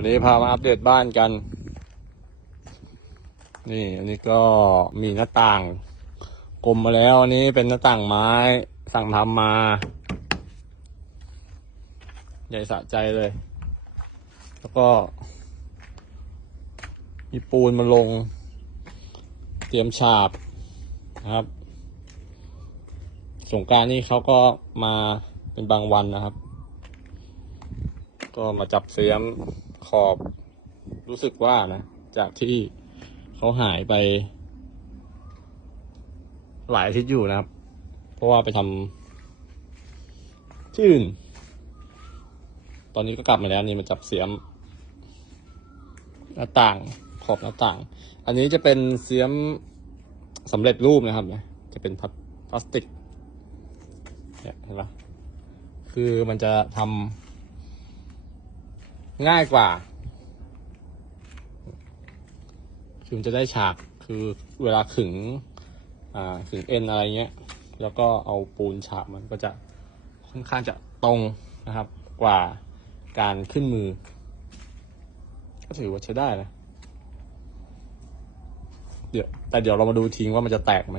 วันนี้พามาอัปเดตบ้านกัน นี่ อันนี้ก็มีหน้าต่างกลมมาแล้ว อันนี้เป็นหน้าต่างไม้สั่งทำมา ใหญ่สะใจเลย แล้วก็ มีปูนมาลง เตรียมฉาบนะครับ สงการนี่เขาก็มาเป็นบางวันนะครับ ก็มาจับเสียม ขอบรู้สึกว่านะ จากที่เขาหายไป หลายอาทิตย์อยู่นะครับ เพราะว่าไปทำที่อื่น ตอนนี้ก็กลับมาแล้วนี่มาจับเสียม หน้าต่างขอบหน้าต่าง อันนี้จะเป็นเสียมสำเร็จรูปนะครับนะจะเป็นพลาพลาสติกเนี่ยเห็นปะคือมันจะทำ ง่ายกว่า คือมันจะได้ฉากคือเวลาขึงอ่าขึงเอ็นอะไรเงี้ย แล้วก็เอาปูนฉาบมันก็จะค่อนข้างจะตรงนะครับ กว่าการขึ้นมือ ก็ถือว่าใช้ได้นะเดี๋ยวแต่เดี๋ยวเรามาดูทิ้งว่ามันจะแตกไหม